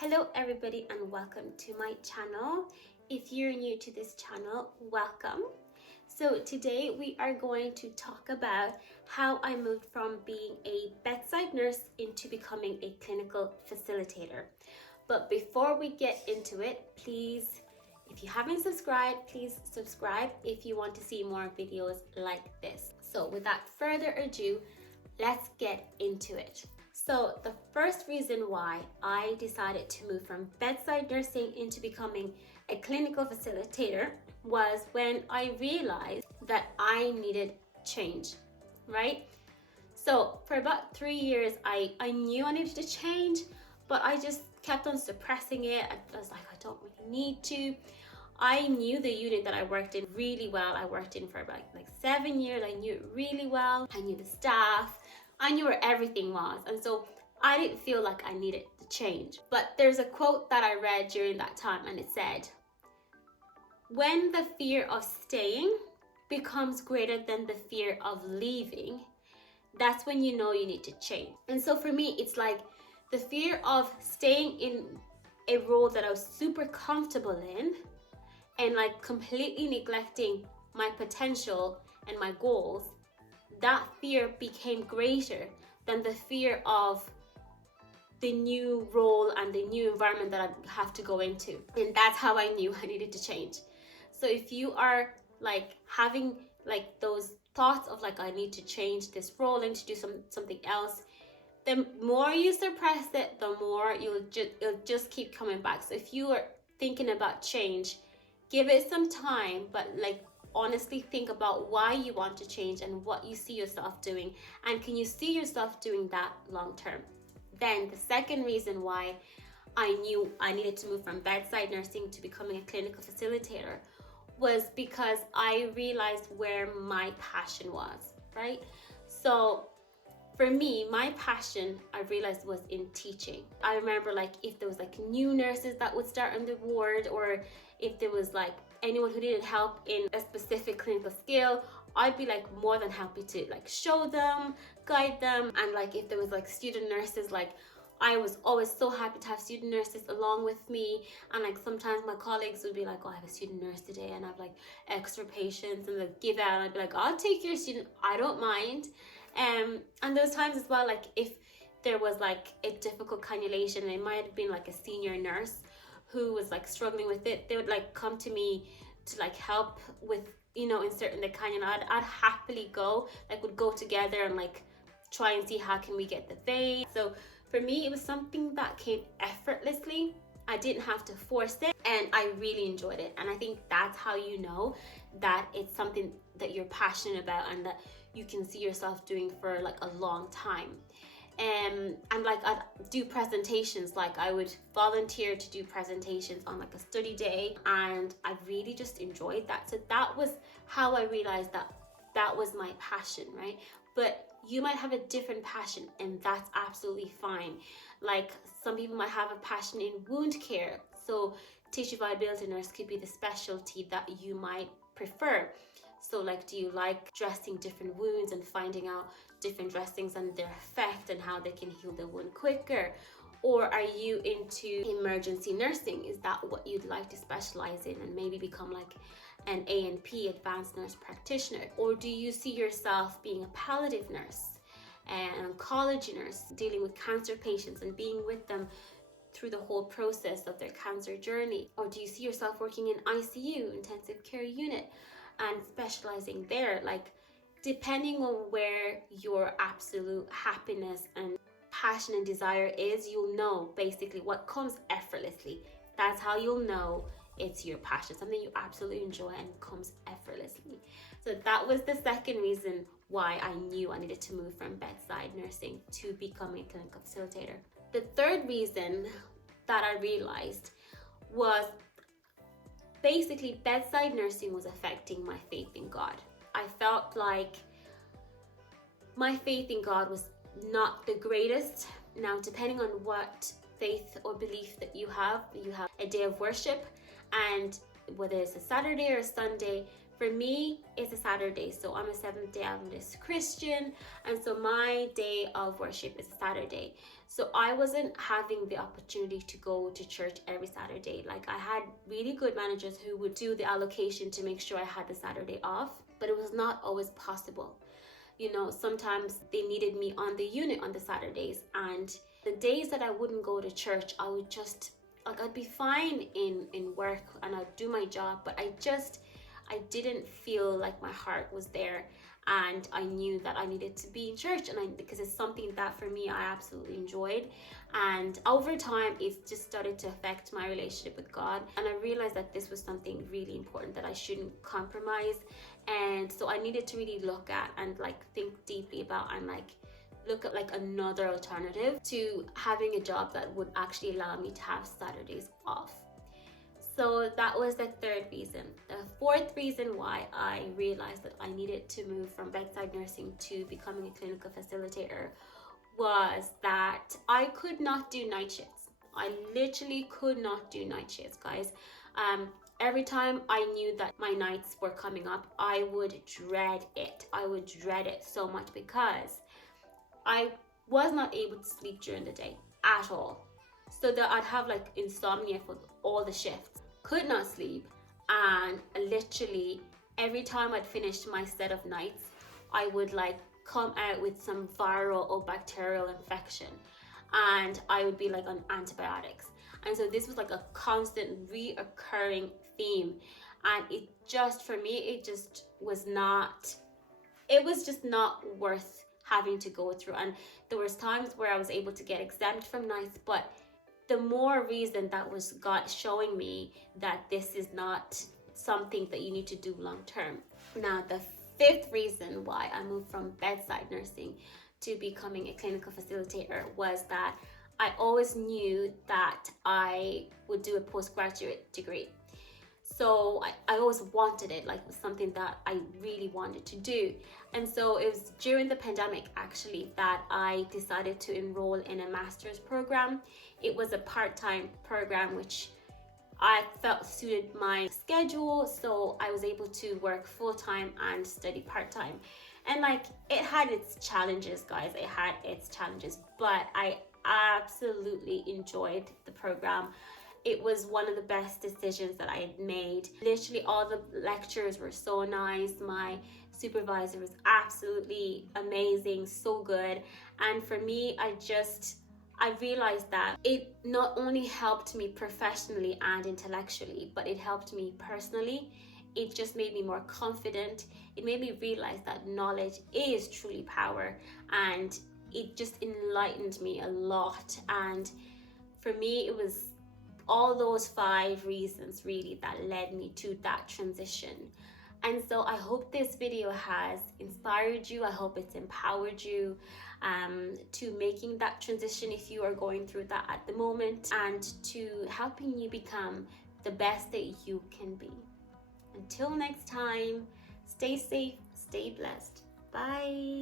Hello everybody and welcome to my channel. If you're new to this channel, welcome. So today we are going to talk about how I moved from being a bedside nurse into becoming a clinical facilitator. But before we get into it, please, if you haven't subscribed, please subscribe if you want to see more videos like this. So without further ado, let's get into it. So the first reason why I decided to move from bedside nursing into becoming a clinical facilitator was when I realized that I needed change, right? So for about 3 years, I knew I needed to change, but I just kept on suppressing it. I was like, I don't really need to. I knew the unit that I worked in really well. I worked in for about like 7 years. I knew it really well. I knew the staff. I knew where everything was. And so I didn't feel like I needed to change. But there's a quote that I read during that time, and it said, when the fear of staying becomes greater than the fear of leaving, that's when you know you need to change. And so for me, it's like the fear of staying in a role that I was super comfortable in and like completely neglecting my potential and my goals, that fear became greater than the fear of the new role and the new environment that I have to go into. And that's how I knew I needed to change. So if you are like having like those thoughts of like, I need to change this role and to do something else, the more you suppress it, the more it'll just keep coming back. So if you are thinking about change, give it some time, but like honestly think about why you want to change and what you see yourself doing, and can you see yourself doing that long term. Then the second reason why I knew I needed to move from bedside nursing to becoming a clinical facilitator was because I realized where my passion was, right? So for me, my passion, I realized, was in teaching. I remember like if there was like new nurses that would start on the ward, or if there was like anyone who needed help in a specific clinical skill, I'd be like more than happy to like show them, guide them. And like if there was like student nurses, like I was always so happy to have student nurses along with me. And like sometimes my colleagues would be like, oh, I have a student nurse today and I have like extra patients, and they'd give out, and I'd be like, I'll take your student, I don't mind. And those times as well, like if there was like a difficult cannulation, and it might have been like a senior nurse who was like struggling with it, they would like come to me to like help with, inserting the canyon. I'd happily go, like would go together and like try and see how can we get the vein. So for me, it was something that came effortlessly. I didn't have to force it, and I really enjoyed it. And I think that's how you know that it's something that you're passionate about and that you can see yourself doing for like a long time. And like I'd do presentations, like I would volunteer to do presentations on like a study day, and I really just enjoyed that. So that was how I realized that was my passion, right? But you might have a different passion, and that's absolutely fine. Like some people might have a passion in wound care, so tissue viability nurse could be the specialty that you might prefer. So like, do you like dressing different wounds and finding out different dressings and their effect and how they can heal the wound quicker? Or are you into emergency nursing? Is that what you'd like to specialize in and maybe become like an A&P, advanced nurse practitioner? Or do you see yourself being a palliative nurse, an oncology nurse, dealing with cancer patients and being with them through the whole process of their cancer journey? Or do you see yourself working in ICU, intensive care unit, and specializing there? Like, depending on where your absolute happiness and passion and desire is, you'll know basically what comes effortlessly. That's how you'll know it's your passion, something you absolutely enjoy and comes effortlessly. So that was the second reason why I knew I needed to move from bedside nursing to becoming a clinical facilitator. The third reason that I realized was basically bedside nursing was affecting my faith in God. I felt like my faith in God was not the greatest. Now, depending on what faith or belief that you have a day of worship, and whether it's a Saturday or a Sunday, For me, it's a Saturday, so I'm a Seventh-day Adventist Christian, and so my day of worship is a Saturday. So I wasn't having the opportunity to go to church every Saturday. Like, I had really good managers who would do the allocation to make sure I had the Saturday off, but it was not always possible. You know, sometimes they needed me on the unit on the Saturdays, and the days that I wouldn't go to church, I would just, like, I'd be fine in work and I'd do my job, but I didn't feel like my heart was there, and I knew that I needed to be in church, and because it's something that for me I absolutely enjoyed. And over time, it's just started to affect my relationship with God, and I realized that this was something really important that I shouldn't compromise. And so I needed to really look at and like think deeply about and like look at like another alternative to having a job that would actually allow me to have Saturdays off. So that was the third reason. The fourth reason why I realized that I needed to move from bedside nursing to becoming a clinical facilitator was that I could not do night shifts. I literally could not do night shifts, guys. Every time I knew that my nights were coming up, I would dread it. I would dread it so much because I was not able to sleep during the day at all. So that I'd have like insomnia for all the shifts. Could not sleep, and literally every time I'd finished my set of nights, I would like come out with some viral or bacterial infection, and I would be like on antibiotics. And so this was like a constant reoccurring theme, and it just, for me, it was just not worth having to go through. And there was times where I was able to get exempt from nights, but the more reason that was God showing me that this is not something that you need to do long term. Now, the fifth reason why I moved from bedside nursing to becoming a clinical facilitator was that I always knew that I would do a postgraduate degree. So I always wanted it, like it was something that I really wanted to do. And so it was during the pandemic actually that I decided to enroll in a master's program. It was a part-time program which I felt suited my schedule, so I was able to work full-time and study part-time. And like, it had its challenges, guys, it had its challenges, but I absolutely enjoyed the program. It was one of the best decisions that I had made. Literally all the lectures were so nice. My supervisor was absolutely amazing, so good. And for me, I realized that it not only helped me professionally and intellectually, but it helped me personally. It just made me more confident. It made me realize that knowledge is truly power, and it just enlightened me a lot. And for me, it was all those 5 reasons really that led me to that transition. And so I hope this video has inspired you. I hope it's empowered you to making that transition if you are going through that at the moment, and to helping you become the best that you can be. Until next time, stay safe, stay blessed. Bye.